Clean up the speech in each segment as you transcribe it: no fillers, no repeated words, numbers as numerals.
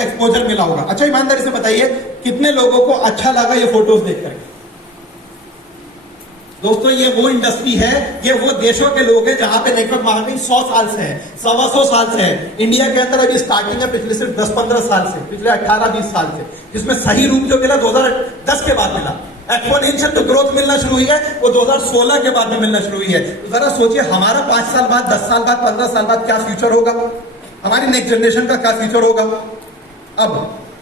आपको एक्सपोजर मिला होगा। अच्छा ईमानदारी से बताइए कितने लोगों को अच्छा लगा ये फोटोज देखकर? दोस्तों ये वो इंडस्ट्री है, ये वो देशों के लोग हैं जहां पे नेटवर्क मार्केटिंग 100 साल से है, 125 साल से है। इंडिया के अंदर अभी स्टार्टिंग है पिछले सिर्फ 10-15 साल से, पिछले 18-20 साल से, जिसमें सही रूप जो मिला 2010 के बाद मिला। एक्सपोनेंशियल जो ग्रोथ मिलना शुरू हुई है वो 2016 के बाद में मिलना शुरू हुई है। तो जरा सोचिए हमारा 5 साल बाद, 10 साल बाद, 15 साल बाद क्या फ्यूचर होगा, हमारी नेक्स्ट जनरेशन का क्या फ्यूचर होगा। अब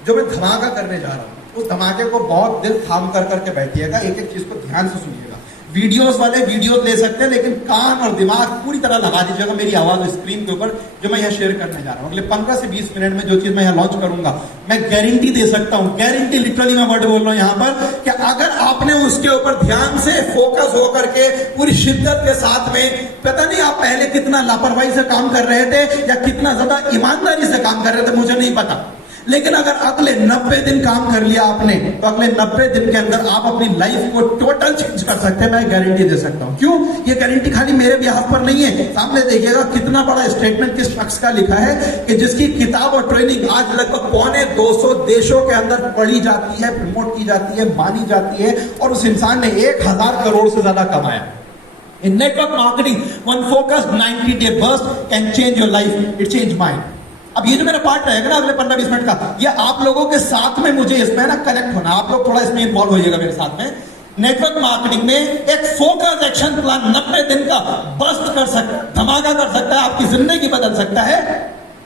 जो मैं धमाका करने जा रहा हूं उस धमाके को बहुत दिल थाम कर करके बैठिएगा, एक एक चीज को ध्यान से सुनिएगा। वीडियोस वाले वीडियोस ले सकते हैं, लेकिन कान और दिमाग पूरी तरह लगा दीजिएगा मेरी आवाज स्क्रीन के ऊपर जो मैं यहाँ शेयर करने जा रहा हूँ। अगले 15 से 20 मिनट में जो चीज मैं यहाँ लॉन्च करूंगा, मैं गारंटी दे सकता हूँ, गारंटी लिटरली मैं वर्ड बोल रहा हूँ यहाँ पर, कि अगर आपने उसके ऊपर ध्यान से फोकस होकर के पूरी शिद्दत के साथ में, पता नहीं आप पहले कितना लापरवाही से काम कर रहे थे या कितना ज्यादा ईमानदारी से काम कर रहे थे, मुझे नहीं पता, लेकिन अगर अगले 90 दिन काम कर लिया आपने तो अगले 90 दिन के अंदर आप अपनी लाइफ को टोटल चेंज कर सकते हैं। मैं गारंटी दे सकता हूं। क्यों? ये गारंटी खाली मेरे बिहाफ पर नहीं है। सामने देखिएगा कितना बड़ा स्टेटमेंट किस शख्स का लिखा है कि जिसकी किताब और ट्रेनिंग आज लगभग 250 देशों के अंदर पढ़ी जाती है, प्रमोट की जाती है, मानी जाती है, और उस इंसान ने 1000 करोड़ से ज्यादा कमाया। In network marketing, one focused 90-day burst can change your life. It changed mine. अब ये जो मेरा पार्ट रहेगा ना अगले 15-20 मिनट का, ये आप लोगों के साथ में मुझे इसमें ना कनेक्ट होना, आप लोग थोड़ा इसमें इन्वॉल्व होइएगा मेरे साथ में। नेटवर्क मार्केटिंग में एक फोकस एक्शन प्लान 90 दिन का बस्ट कर सकता है, धमाका कर सकता है, आपकी जिंदगी बदल सकता है।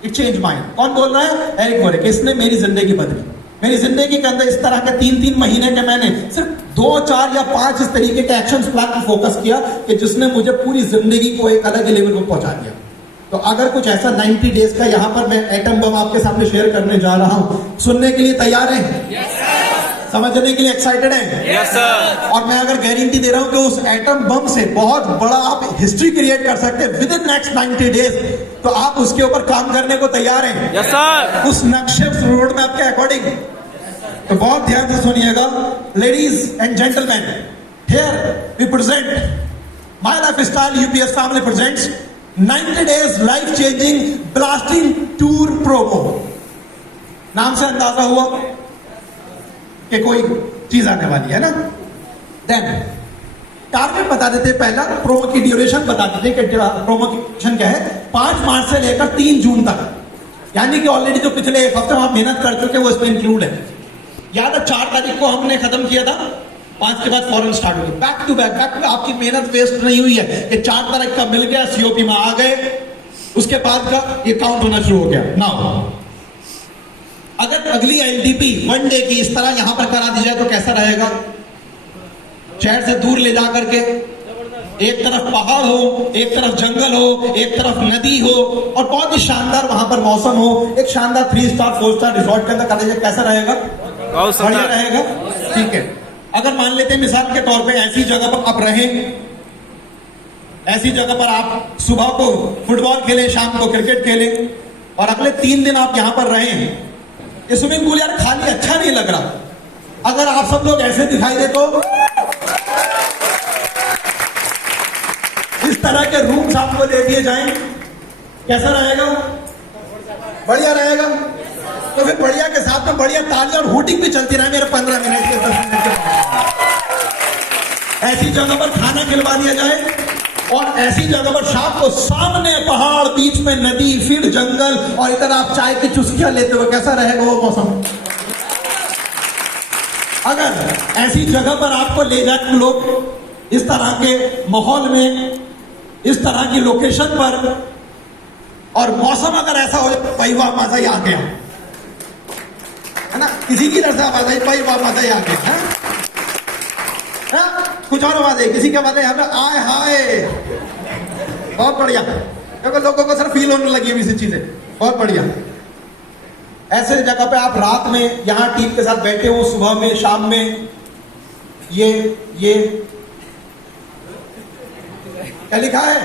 It change mind. कौन बोल रहा है? एरिक वोरेक। इसने मेरी जिंदगी बदली। मेरी जिंदगी के अंदर इस तरह के 3-3 महीने के मैंने सिर्फ 2, 4 या 5 इस तरीके के एक्शन प्लान पर फोकस किया कि जिसने मुझे पूरी जिंदगी को एक अलग लेवल पर पहुंचा दिया। तो अगर कुछ ऐसा 90 डेज का यहां पर मैं एटम बम आपके सामने शेयर करने जा रहा हूं, सुनने के लिए तैयार हैं? yes, समझने के लिए एक्साइटेड हैं? yes, और मैं अगर गारंटी दे रहा हूं कि उस एटम बम से बहुत बड़ा आप हिस्ट्री क्रिएट कर सकते हैं विद इन नेक्स्ट 90 डेज, तो आप उसके ऊपर काम करने को तैयार हैं? yes, उस नक्शे रोड मैप के अकॉर्डिंग? तो बहुत ध्यान से सुनिएगा। Ladies and gentleman, here we present my lifestyle UPS family presents 90 days life changing blasting tour promo. नाम से अंदाजा हुआ कि कोई चीज आने वाली है ना। देन टारगेट बता देते, पहला प्रोमो की ड्यूरेशन बता देते कि प्रोमो की ड्यूरेशन क्या है। 5 मार्च से लेकर 3 जून तक, यानी कि ऑलरेडी जो पिछले 1 हफ्ते आप मेहनत कर चुके हैं वो इसमें इंक्लूड है। याद है 4 तारीख को हमने खत्म किया था, 5 के बाद फौरन स्टार्ट हो गया, बैक टू बैक। आपकी मेहनत वेस्ट नहीं हुई है कि 4 तारीख का मिल गया, सीओपी में आ गए, उसके बाद का ये काउंट होना शुरू हो गया। नाउ अगर अगली एलडीपी 1 डे की इस तरह यहां पर करा दी जाए तो कैसा रहेगा? शहर से दूर ले जाकर के, एक तरफ पहाड़ हो, एक तरफ जंगल हो, एक तरफ नदी हो, और बहुत ही शानदार वहां पर मौसम हो, एक शानदार 3 स्टार 4 स्टार रिसोर्ट के अंदर करा जाए, कैसा रहेगा? बढ़िया रहेगा। ठीक है, अगर मान लेते हैं मिसाल के तौर पे ऐसी जगह पर आप रहें, ऐसी जगह पर आप सुबह को फुटबॉल खेलें, शाम को क्रिकेट खेलें, और अगले 3 दिन आप यहां पर रहें। ये स्विमिंग पूल यार खाली अच्छा नहीं लग रहा। अगर आप सब लोग ऐसे दिखाई दे तो इस तरह के रूम्स आपको दे दिए जाएं, कैसा रहेगा? बढ़िया रहेगा। तो फिर बढ़िया के साथ में बढ़िया ताली और हुटिंग भी चलती रहे मेरे 15 मिनट के 10 मिनट के। ऐसी जगह पर खाना खिलवा दिया जाए, और ऐसी जगह पर शाम को सामने पहाड़, बीच में नदी, फिर जंगल, और इधर आप चाय की चुस्कियां लेते हुए, कैसा रहेगा वो मौसम? अगर ऐसी जगह पर आपको ले जाए लोग, इस तरह के माहौल में, इस तरह की लोकेशन पर, और मौसम अगर ऐसा हो जाए, भाई वाह मजा ही आ गया, है ना? किसी की तरफ से आवाज आई, भाई वाह मजा ही आ गया, है? कुछ और आवाज है, किसी की आवाज है यहाँ पे, आय हाय, बहुत बढ़िया, क्योंकि लोगों को सिर्फ फील होने लगी है इसी चीजें। बहुत बढ़िया। ऐसे जगह पे आप रात में यहां टीम के साथ बैठे हो, सुबह में, शाम में, ये क्या लिखा है?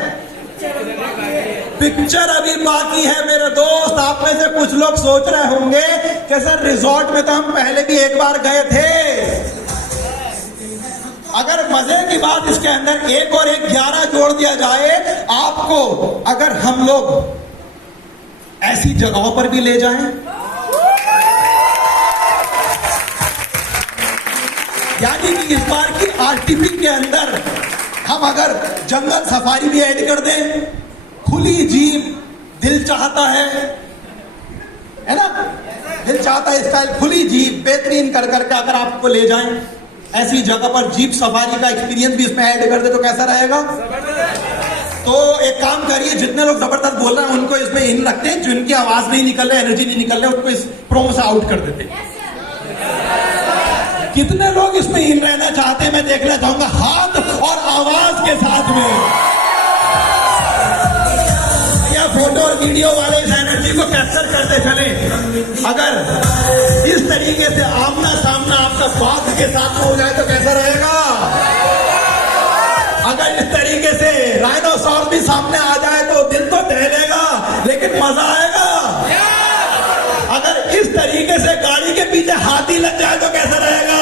पिक्चर अभी बाकी है मेरे दोस्त। आप में से कुछ लोग सोच रहे होंगे कि सर रिजॉर्ट में तो हम पहले भी एक बार गए थे। अगर मजे की बात इसके अंदर 1 और 1 11 जोड़ दिया जाए आपको, अगर हम लोग ऐसी जगहों पर भी ले जाएं, यानी कि इस बार की आरटीपी के अंदर हम अगर जंगल सफारी भी ऐड कर दें, खुली जीप, दिल चाहता है ना, दिल चाहता है स्टाइल, खुली जीप बेहतरीन कर करके अगर आपको ले जाएं ऐसी जगह पर, जीप सफारी का एक्सपीरियंस भी इसमें ऐड कर दे तो कैसा रहेगा? तो एक काम करिए, जितने लोग जबरदस्त बोल रहे हैं उनको इसमें इन रखते हैं, जिनकी आवाज नहीं निकल रही, एनर्जी नहीं निकल रही, उनको इस प्रोमो से आउट कर देते हैं। कितने लोग इसमें इन रहना चाहते हैं मैं देखना चाहूंगा हाथ और आवाज के साथ में। या फोटो और वीडियो वाले इस एनर्जी को कैप्चर करते चले। अगर इस तरीके से आमना सामना आपका बात के साथ हो जाए तो कैसा रहेगा? अगर इस तरीके से राइनोसॉर भी सामने आ जाए तो दिल तो टहलेगा लेकिन मजा आएगा। अगर इस तरीके से गाड़ी के पीछे हाथी लग जाए तो कैसा रहेगा?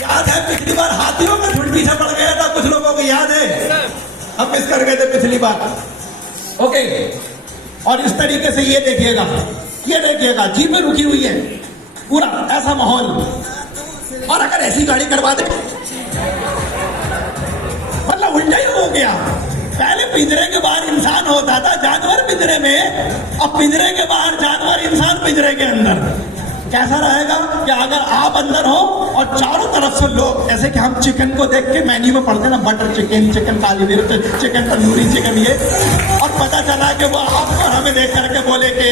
याद है पिछली बार हाथियों का झुंड पीछे पड़ गया था, कुछ लोगों को याद है? हम मिस कर गए थे पिछली बार। ओके, और इस तरीके से ये देखिएगा, ये देखिएगा जीपें रुकी हुई है, पूरा ऐसा माहौल। और अगर ऐसी गाड़ी करवा दे मतलब उल्टा ही हो गया। पहले पिंजरे के बाहर इंसान होता था, जानवर पिंजरे में, अब पिंजरे के बाहर जानवर, इंसान पिंजरे के अंदर। कैसा रहेगा कि अगर आप अंदर हो और चारों तरफ से लोग, ऐसे कि हम चिकन को देख के मेन्यू में पढ़ते ना, बटर चिकन, चिकन काली मिर्च, चिकन तंदूरी चिकन, ये, और पता चला कि वो आप और हमें देख करके बोले कि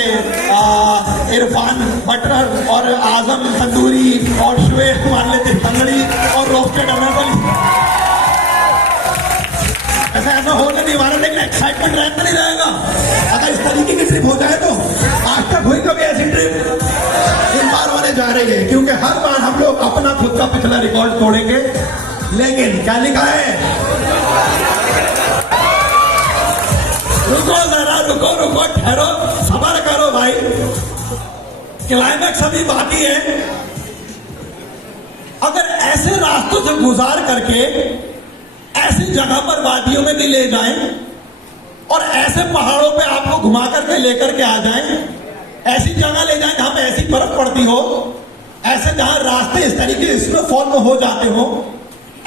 इरफान बटर और आजम तंदूरी और शुएब मान लेते तंगड़ी और रोस्टेड अनारकली। ऐसा होने नहीं वाला, लेकिन एक्साइटमेंट रहता नहीं रहेगा। अगर इस तरीके की ट्रिप हो जाए तो, आज तक हुई कभी ऐसी ट्रिप? इन बार होने जा रही है, क्योंकि हर बार हम लोग अपना खुद का पिछला रिकॉर्ड तोड़ेंगे। लेकिन क्या लिखा है? रुको जरा, रुको रुको, ठहरो, सबर करो भाई, क्लाइमैक्स अभी बाकी है। अगर ऐसे रास्तों से गुजार करके ऐसी जगह पर वादियों में भी ले जाएं और ऐसे पहाड़ों पे आपको घुमा करके लेकर के आ जाएं, ऐसी जगह ले जाएं जहां पे ऐसी बर्फ पड़ती हो, ऐसे जहां रास्ते इस तरीके से स्नोफॉल में हो जाते हो,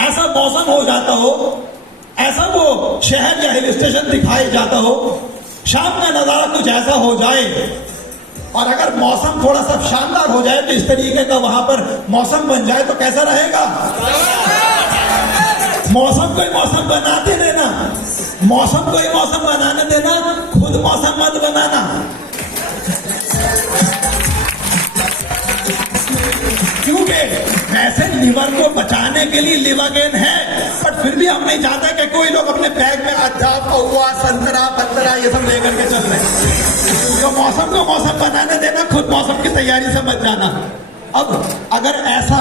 ऐसा मौसम हो जाता हो, ऐसा वो शहर या हिल स्टेशन दिखाई जाता हो, शाम का नजारा कुछ ऐसा हो जाए, और अगर मौसम थोड़ा सा शानदार हो जाए तो इस तरीके का वहां पर मौसम बन जाए तो कैसा रहेगा? मौसम कोई मौसम बनाते देना, मौसम कोई मौसम बनाने देना, खुद मौसम मत बनाना। क्योंकि वैसे लिवर को बचाने के लिए लिवागेन है, पर फिर भी हम नहीं चाहते कि कोई लोग अपने बैग में अद्धा, पौवा, संतरा, बंतरा ये सब लेकर के चल रहे हैं। तो मौसम को मौसम बनाने देना, खुद मौसम की तैयारी से बच जाना। अब अगर ऐसा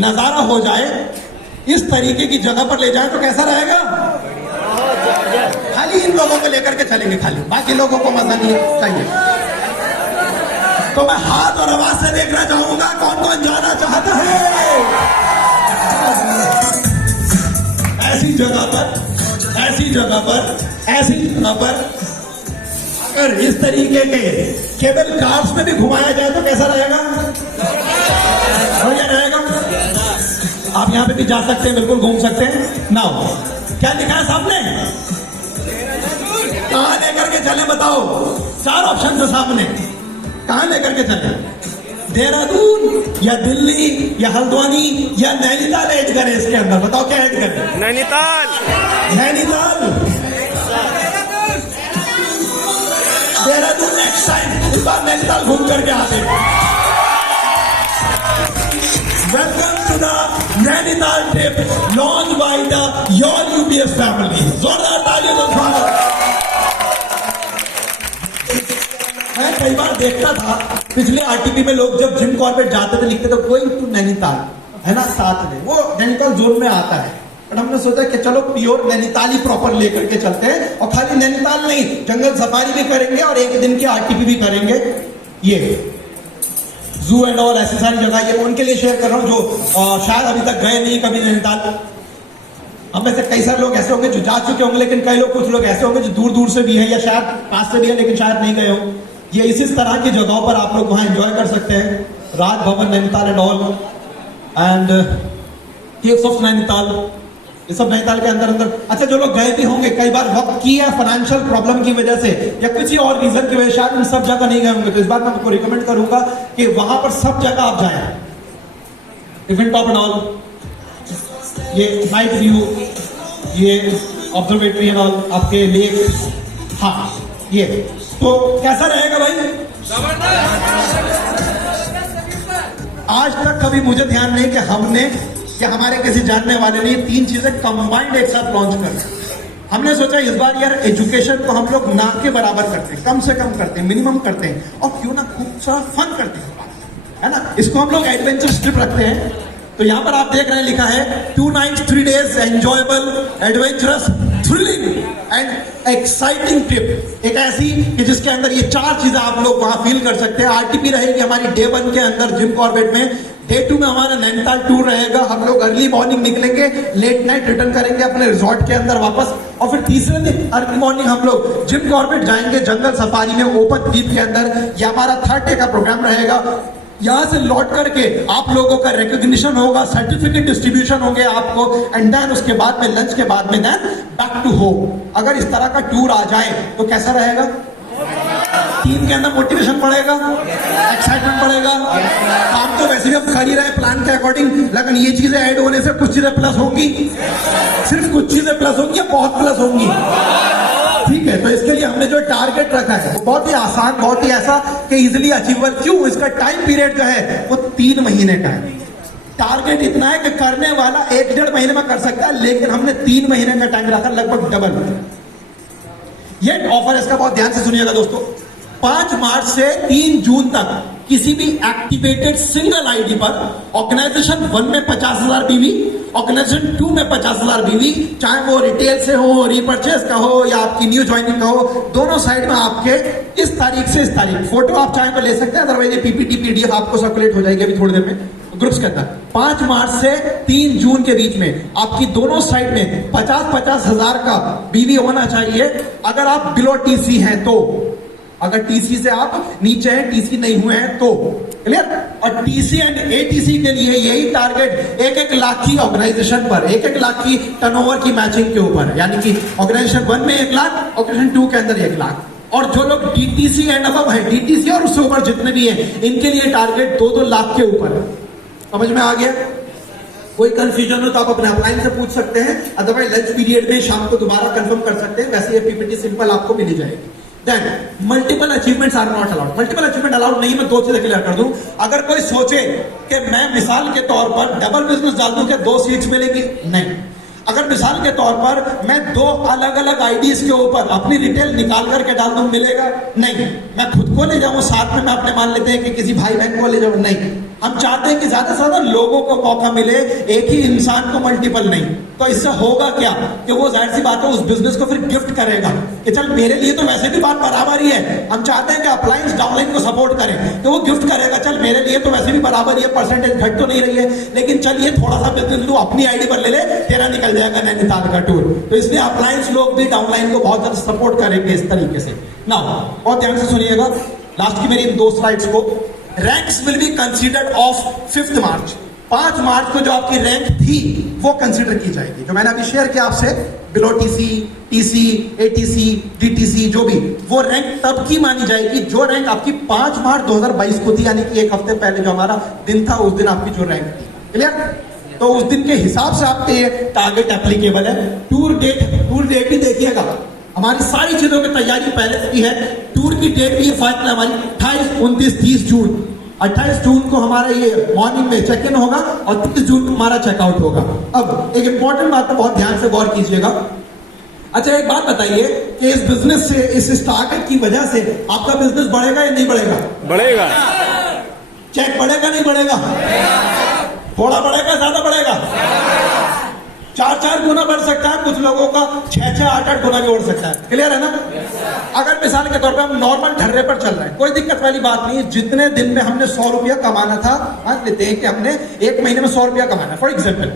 नजारा हो जाए, इस तरीके की जगह पर ले जाए तो कैसा रहेगा? खाली इन लोगों को लेकर के चलेंगे, खाली बाकी लोगों को मजा नहीं चाहिए। तो मैं हाथ और आवाज से देखना चाहूंगा कौन कौन जाना चाहता है ऐसी जगह पर, ऐसी जगह पर, ऐसी जगह पर। अगर इस तरीके के केबल कार्स में भी घुमाया जाए तो कैसा रहेगा? बढ़िया रहेगा। आप यहां पे भी जा सकते हैं, बिल्कुल घूम सकते हैं। नाउ क्या लिखा है सामने? कहां लेकर के चले बताओ? 4 ऑप्शन है सामने, कहां लेकर के चले? देहरादून या दिल्ली या हल्द्वानी या नैनीताल ऐड करें इसके अंदर? बताओ क्या ऐड करें? नैनीताल। नैनीताल, देहरादून नेक्स्ट टाइम, इस बार नैनीताल घूम करके आते। Welcome to the Nainital trip launch by the your UPS family. जोरदार तालियों से स्वागत। मैं कई बार देखता था पिछले आरटीपी में लोग जब जिम कॉर्बेट जाते थे लिखते थे गोइंग टू नैनीताल, है ना, साथ में वो नैनीताल जोन में आता है। बट हमने सोचा कि चलो प्योर नैनीताल ही प्रॉपर लेकर के चलते हैं, और खाली नैनीताल नहीं, जंगल सफारी भी करेंगे और एक दिन की आरटीपी भी करेंगे। ये जू एंड ऑल ऐसी सारी जगह, ये उनके लिए शेयर कर रहा हूं जो शायद अभी तक गए नहीं कभी नैनीताल। हम में से कई सारे लोग ऐसे होंगे जो जा चुके होंगे, लेकिन कई लोग, कुछ लोग ऐसे होंगे जो दूर दूर से भी है या शायद पास से भी है लेकिन शायद नहीं गए हो। ये इसी तरह की जगहों पर आप लोग वहां एंजॉय कर सकते हैं। Raj Bhavan, Nainital and all, and caves of Nainital, ये सब नैनीताल के अंदर अंदर। अच्छा, जो लोग गए भी होंगे कई बार वक्त की या फाइनेंशियल प्रॉब्लम की वजह से या किसी और रीजन की वजह से शायद उन सब जगह नहीं गए होंगे, तो इस बार मैं आपको रिकमेंड करूंगा कि वहां पर सब जगह आप जाएं। इवेंट टॉप एंड ऑल, ये नाइट व्यू, ये ऑब्जर्वेटरी एंड ऑल, आपके लेक, हाँ ये तो कैसा रहेगा भाई? आज तक कभी मुझे ध्यान नहीं कि हमने या हमारे किसी जानने वाले ने 3 चीजें कंबाइंड एक साथ लॉन्च कर दी। हमने सोचा इस बार यार एजुकेशन को हम लोग ना के बराबर करते हैं, कम से कम करते हैं, मिनिमम करते हैं, और क्यों ना खूब सारा फन करते हैं, है ना? इसको हम लोग एडवेंचर ट्रिप रखते हैं। तो यहां पर आप देख रहे हैं लिखा है 2 nights 3 days enjoyable adventurous thrilling and exciting trip. एक ऐसी कि जिसके अंदर ये 4 चीजें आप लोग वहां फील कर सकते हैं। आरटीपी रहेगी हमारी डे 1 के अंदर जिम कॉर्बेट में, डे 2 में हमारा नैनीताल टूर रहेगा। हम लोग अर्ली मॉर्निंग निकलेंगे, लेट नाइट रिटर्न करेंगे अपने रिजॉर्ट के अंदर वापस, और फिर तीसरे दिन अर्ली मॉर्निंग हम लोग जिम कॉर्बेट जाएंगे जंगल सफारी में ओपन द्वीप के अंदर। ये हमारा 3rd डे का प्रोग्राम रहेगा। यहां से लौट करके आप लोगों का रिकॉग्निशन होगा, सर्टिफिकेट डिस्ट्रीब्यूशन होंगे आपको, एंड देन उसके बाद में लंच के बाद में देन बैक टू होम। अगर इस तरह का टूर आ जाए तो कैसा रहेगा? टीम के अंदर मोटिवेशन बढ़ेगा, एक्साइटमेंट बढ़ेगा। काम तो वैसे भी हम कर ही रहे प्लान के अकॉर्डिंग, लेकिन ये चीजें ऐड होने से कुछ चीजें प्लस होंगी। सिर्फ कुछ चीजें प्लस होंगी या बहुत प्लस होंगी? ठीक है, तो इसके लिए हमने जो टारगेट रखा है वो बहुत ही आसान, बहुत ही ऐसा कि इजीली अचीवेबल। क्यों? इसका टाइम पीरियड जो है वो 3 महीने का है। टारगेट इतना है कि करने वाला 1-1.5 महीने में कर सकता है, लेकिन हमने 3 महीने का टाइम रखा, लगभग डबल। ये ऑफर इसका बहुत ध्यान से सुनिएगा दोस्तों। 5 मार्च से 3 जून तक किसी भी एक्टिवेटेड सिंगल आईडी पर ऑर्गेनाइजेशन 1 में 50,000 बीवी, ऑर्गेनाइजेशन 2 में 50,000 बीवी, चाहे वो रिटेल से हो, रीपर्चेस का हो या आपकी न्यू ज्वाइनिंग का हो, दोनों साइड में आपके इस तारीख से इस तारीख फोटो आप चाहे तो ले सकते हैं, अदरवाइज ये पीपीटी पीडीएफ आपको सर्कुलेट हो जाएगी अभी थोड़ी देर में ग्रुप्स के अंदर। 5 मार्च से 3 जून के बीच में आपकी दोनों साइड में 50-50 हजार का बीवी होना चाहिए। अगर आप बिलो टीसी हैं तो, अगर टीसी से आप नीचे हैं, टीसी नहीं हुए हैं तो, क्लियर? और टीसी एंड एटीसी के लिए यही टारगेट 1-1 लाख की ऑर्गेनाइजेशन पर, 1-1 लाख की टर्नओवर की मैचिंग के ऊपर, यानी कि ऑर्गेनाइजेशन 1 में 1 लाख, ऑर्गेनाइजेशन 2 के अंदर 1 लाख। और जो लोग डीटीसी एंड अबव है, डीटीसी और उससे ऊपर जितने भी हैं, इनके लिए टारगेट 2-2 लाख के ऊपर। समझ में आ गया? कोई कंफ्यूजन हो तो आप अपने अपलाइन से पूछ सकते हैं, अदरवाइज लंच पीरियड में शाम को दोबारा कंफर्म कर सकते हैं। वैसे ये पीपीटी सिंपल आपको मिल जाएगी। Then multiple achievement are not allowed. Multiple achievement allowed नहीं, मैं 2 चीजें क्लियर कर दूं। अगर कोई सोचे कि मैं मिसाल के तौर पर डबल बिजनेस डाल दूं, क्या 2 सीट्स मिलेगी? नहीं। अगर मिसाल के तौर पर मैं 2 अलग अलग आईडीज के ऊपर अपनी डिटेल निकाल करके डाल दूं, मिलेगा? नहीं। मैं खुद को ले जाऊं साथ में, मैं अपने मान लेते हैं कि किसी भाई बहन को ले जाऊं, नहीं। हम चाहते हैं कि ज्यादा से ज्यादा लोगों को मौका मिले, एक ही इंसान को मल्टीपल नहीं। तो इससे होगा क्या कि वो जाहिर सी बात है उस बिजनेस को फिर गिफ्ट करेगा कि चल मेरे लिए तो वैसे भी बात बराबर ही है। हम चाहते हैं कि अप्लायंस डाउनलाइन को सपोर्ट करें, तो वो गिफ्ट करेगा, चल मेरे लिए तो वैसे भी बराबर ही है, परसेंटेज घट तो नहीं रही है, लेकिन चल ये थोड़ा सा बिजनेस तू अपनी आईडी पर ले ले, तेरा निकल जाएगा नैनीताल का टूर। तो इसलिए अप्लायंस लोग भी डाउनलाइन को बहुत ज्यादा सपोर्ट करेंगे इस तरीके से ना। बहुत ध्यान से सुनिएगा लास्ट की मेरी इन 2 स्लाइड्स को। Ranks will be considered of 5 मार्च। 5 मार्च को जो आपकी रैंक थी वो कंसीडर की जाएगी, जो मैंने अभी शेयर किया आपसे, below TC, TC, ATC, DTC, जो भी, वो रैंक तब की मानी जाएगी जो रैंक आपकी 5 मार्च 2022 को थी, यानी कि 1 हफ्ते पहले जो हमारा दिन था, उस दिन आपकी जो रैंक थी। क्लियर? तो उस दिन के हिसाब से आपके ये टारगेट एप्लीकेबल है। टूर डेट भी देखिएगा, हमारी सारी चीजों की तैयारी पहले की है। टूर की डेट भी फाइनल हमारी 28, 29, 30 जून। 28 जून को हमारा ये मॉर्निंग में चेक इन होगा और 30 जून को हमारा चेकआउट होगा। अब एक इंपॉर्टेंट बात पर बहुत ध्यान से गौर कीजिएगा। अच्छा, एक बात बताइए कि इस बिजनेस से, इस टारगेट की वजह से आपका बिजनेस बढ़ेगा या नहीं बढ़ेगा? बढ़ेगा। चेक बढ़ेगा नहीं बढ़ेगा? थोड़ा बढ़ेगा, ज्यादा बढ़ेगा? 4-4 गुना बढ़ सकता है, कुछ लोगों का 6-6, 8-8 गुना भी बढ़ सकता है। क्लियर है ना? अगर मिसाल के तौर पे हम नॉर्मल ढर्रे पर चल रहे हैं, कोई दिक्कत वाली बात नहीं। जितने दिन में हमने 100 रुपया कमाना था, मान लेते हैं कि हमने 1 महीने में 100 रुपया कमाना फॉर एग्जाम्पल,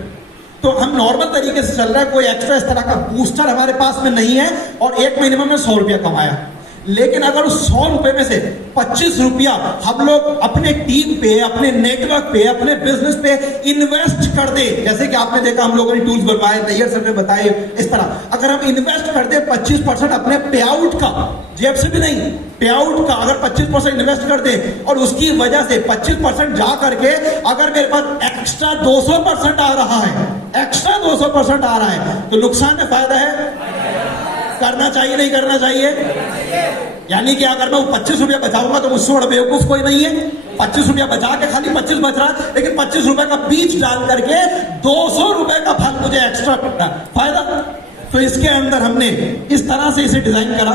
तो हम नॉर्मल तरीके से चल रहा है, कोई एक्स्ट्रा इस तरह का बूस्टर हमारे पास में नहीं है, और 1 महीने में हमने 100 रुपया कमाया। लेकिन अगर उस 100 रुपए में से 25 रुपया हम लोग अपने टीम पे, अपने नेटवर्क पे, अपने बिजनेस पे इन्वेस्ट कर दे, जैसे कि आपने देखा हम लोगों ने टूल्स बनवाए, तैयार सर ने बताए, इस तरह अगर हम इन्वेस्ट कर दे 25% अपने पे आउट का, जेब से भी नहीं, पे आउट का अगर 25% इन्वेस्ट कर दे और उसकी वजह से 25% जा करके अगर मेरे पास एक्स्ट्रा 200% आ रहा है, एक्स्ट्रा 200% आ रहा है, तो नुकसान है फायदा है? करना चाहिए नहीं करना चाहिए? यानी कि अगर मैं 25 रुपया बचाऊंगा तो मुझसे बड़ा बेवकूफ कोई नहीं है। 25 रुपया बचा के खाली 25 बच रहा है, लेकिन 25 रुपए का बीज डाल करके 200 रुपए का फल मुझे एक्स्ट्रा मिलता है, फायदा। तो इसके अंदर हमने इस तरह से इसे डिजाइन करा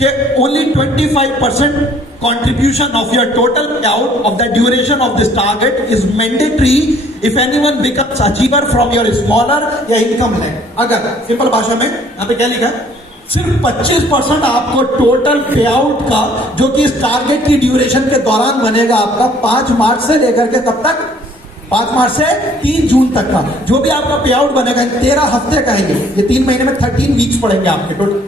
कि only 25% contribution of your total payout of the duration of this target is mandatory if anyone becomes achiever from your smaller या income है। अगर सिंपल भाषा में यहाँ पे क्या लिखा है, सिर्फ 25% आपको टोटल पे आउट का, जो कि इस टारगेट की ड्यूरेशन के दौरान बनेगा आपका 5 मार्च से लेकर के कब तक, 5 मार्च से 3 जून तक का जो भी आपका पे आउट बनेगा, 13 हफ्ते का है ये 3 महीने में 13 वीक्स पड़ेंगे आपके टोटल।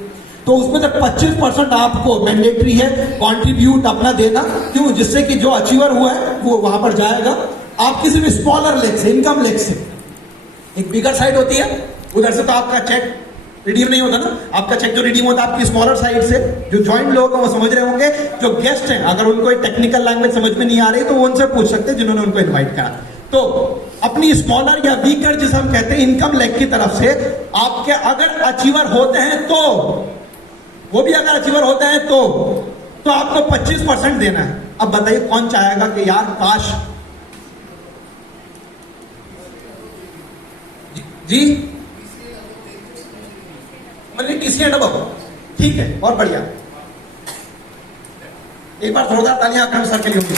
तो उसमें से 25% आपको मैंडेटरी है कंट्रीब्यूट अपना देना, क्यों? जिससे कि जो अचीवर हुआ है वो वहां पर जाएगा। आपकी सिर्फ स्मॉलर लेग से, इनकम लेग से, एक बिगर साइड होती है, उधर से तो आपका चेक रिडीम नहीं होता ना, आपका चेक जो रिडीम होता है आपकी स्मॉलर साइड से। जो ज्वाइंट लोग हैं वो समझ रहे होंगे, जो गेस्ट हैं अगर उनको टेक्निकल लैंग्वेज समझ में नहीं आ रही तो वो उनसे पूछ सकते हैं जिन्होंने उनको इन्वाइट करा। तो अपनी स्मॉलर या वीकर जिसे हम कहते हैं इनकम लेग की तरफ से आपके अगर अचीवर होते हैं तो, वो भी अगर अचीवर होते हैं तो आपको 25% देना है। अब बताइए कौन चाहेगा कि यार काश जी मतलब किसी एंड अब, ठीक है, और बढ़िया। एक बार जोरदार तालियां अकरम सर के लिए होंगी।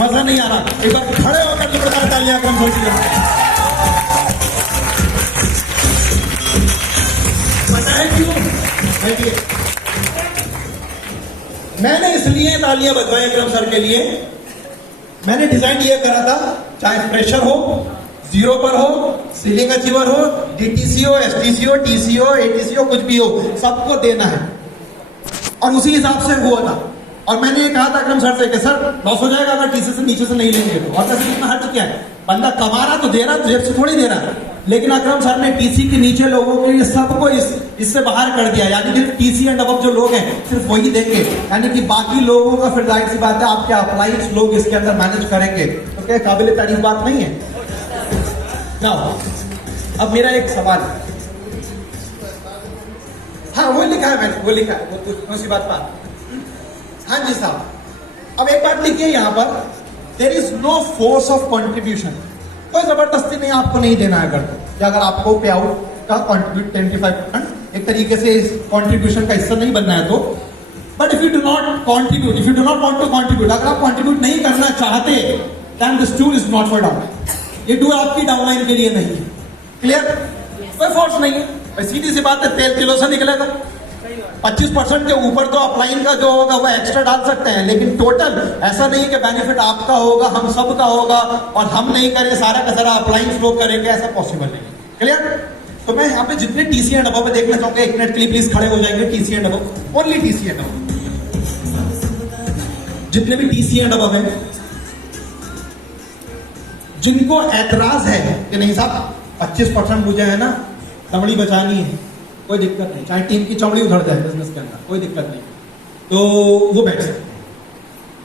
मजा नहीं आ रहा, एक बार खड़े होकर जोरदार तालियां अकरम सर के लिए। बताए क्यों? मैंने इसलिए तालियां बजवाई अकरम सर के लिए, मैंने डिजाइन ये करा था, चाहे फ्रेशर हो, जीरो पर हो, सीलिंग अचीवर हो, डीटीसी हो, एसटीसी हो, टीसी हो, एटीसी हो, कुछ भी हो, सबको देना है। और उसी हिसाब से हुआ था। और मैंने ये कहा था अकरम सर से कि सर लॉस हो जाएगा अगर टीसी से नीचे से नहीं लेंगे तो। और पैसे कितना हट चुका है, बंदा कमा रहा तो दे रहा, जेब से थोड़ी दे रहा। लेकिन अकरम सर ने टीसी के नीचे लोगों के लिए सबको इससे बाहर कर दिया, यानी कि टीसी एंड अबव जो लोग हैं सिर्फ वही देंगे, यानी कि बाकी लोगों का फिर जाहिर सी बात है आपके अप्लाइंस लोग इसके अंदर मैनेज करेंगे। तो क्या काबिल तारीफ बात नहीं है? जाओ, अब मेरा एक सवाल, हाँ वो लिखा है मैंने, वो लिखा है, वो कौन सी बात पर? हाँ जी साहब, अब एक बात लिखिए यहाँ पर, there is no force of contribution. कोई जबरदस्ती नहीं आपको नहीं देना है अगर आपको पे आउट का कंट्रीब्यूट 25% एक तरीके से इस कंट्रीब्यूशन का हिस्सा नहीं बनना है तो। But if you do not contribute, if you do not want to contribute, अगर आप कंट्रीब्यूट नहीं करना चाहते, then this tool is not for down. ये टूल आपकी डाउनलाइन के लिए नहीं है। क्लियर? कोई फोर्स नहीं है, सीधी सी बात है, तेल किलो से निकलेगा। 25% के ऊपर तो अपलाइन का जो होगा वो एक्स्ट्रा डाल सकते हैं, लेकिन टोटल ऐसा नहीं कि बेनिफिट आपका होगा, हम सब का होगा, और हम नहीं करें सारा का सारा अपलाइन लोग करेंगे, ऐसा पॉसिबल नहीं। क्लियर? तो मैं यहाँ पे जितने टीसी एंड अबव देखना चाहूंगा, एक मिनट के लिए प्लीज खड़े हो जाएंगे। TC and above, only TC and above, जितने भी टीसी एंड अबव है, जिनको ऐतराज है कि नहीं साहब 25% मुझे है ना चमड़ी बचानी है, कोई दिक्कत नहीं, चाहे टीम की चमड़ी उधर जाए बिजनेस के अंदर, कोई दिक्कत नहीं, तो वो बैठ सकते हैं।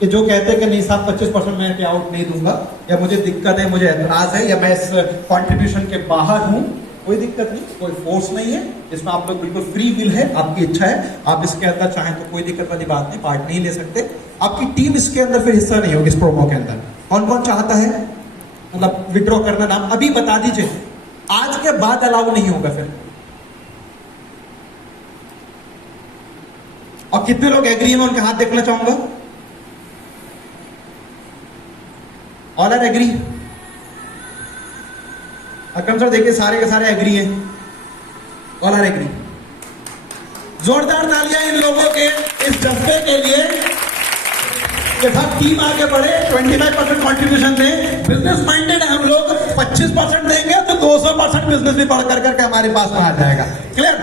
कि जो कहते हैं कि नहीं साहब 25% मैं पे आउट नहीं दूंगा, या मुझे दिक्कत है, मुझे ऐतराज है, या मैं इस कंट्रीब्यूशन के बाहर हूं, कोई दिक्कत नहीं, कोई फोर्स नहीं है इसमें। आप लोग बिल्कुल फ्री विल है, आपकी इच्छा है, आप इसके अंदर चाहें तो कोई दिक्कत वाली बात नहीं, पार्ट नहीं ले सकते। आपकी टीम इसके अंदर फिर हिस्सा नहीं होगी इस प्रोमो के अंदर। कौन कौन चाहता है मतलब विड्रॉ करना? नाम अभी बता दीजिए, आज के बाद अलाउ नहीं होगा फिर। और कितने लोग एग्री हैं, मैं उनके हाथ देखना चाहूंगा। All are agree? Akram sir देखिए सारे के सारे एग्री हैं, ऑल आर एग्री। जोरदार तालियां इन लोगों के इस जज्बे के लिए कि सब टीम आगे बढ़े, 25% कंट्रीब्यूशन दें। बिजनेस माइंडेड है हम लोग, 25% देंगे तो 200% बिजनेस भी बढ़ कर करके हमारे पास में आ जाएगा। क्लियर?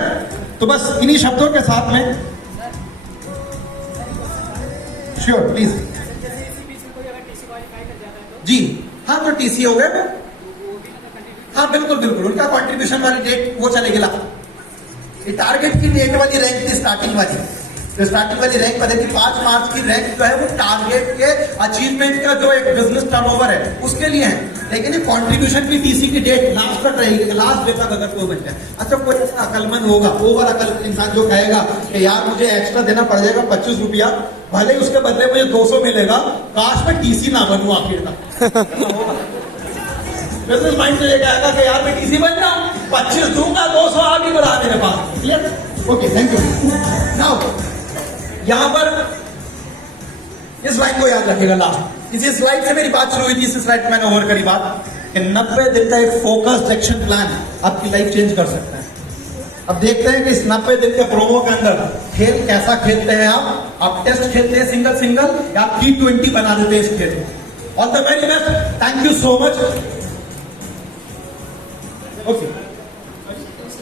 तो बस इन्हीं शब्दों के साथ में श्योर प्लीज जी हाँ, तो टीसी हो गए। हाँ बिल्कुल बिल्कुल, उनका कंट्रीब्यूशन वाली डेट वो चलेगी ला। ये टारगेट की डेट वाली रैंक थी, स्टार्टिंग वाली जो स्टार्टिंग वाली रैंक बनी थी 5 मार्च की रैंक जो है वो टारगेट के अचीवमेंट का जो एक बिजनेस टर्नओवर है उसके लिए है। लेकिन ये कंट्रीब्यूशन की टीसी की डेट लास्ट तक रहेगी, लास्ट डे तक अगर कोई बन जाए। अच्छा कोई ऐसा अकलमंद होगा, ओवर अकल इंसान जो कहेगा कि यार मुझे एक्स्ट्रा देना पड़ जाएगा 25 रुपया, भले ही उसके बदले मुझे 200 मिलेगा, काश में टीसी ना बनूं आखिर तक। बिजनेस माइंड से लेके आएगा कि यार मैं टीसी बन जाऊं, 25 दूंगा, 200 आगे बढ़ा मेरे पास। Clear? Okay, thank you. Now यहां पर इस लाइन को याद रखिएगा लास्ट। इसी स्लाइड से मेरी बात शुरू हुई थी, इस स्लाइड में मैंने ओवर करी बात कि 90 दिन का एक फोकस्ड एक्शन प्लान आपकी लाइफ चेंज कर सकता है। अब देखते हैं कि इस 90 दिन के प्रोमो के अंदर खेल कैसा खेलते हैं आप टेस्ट खेलते हैं सिंगल सिंगल या आप T20 बना देते हैं इस खेल को। All the very best, thank you so much. Okay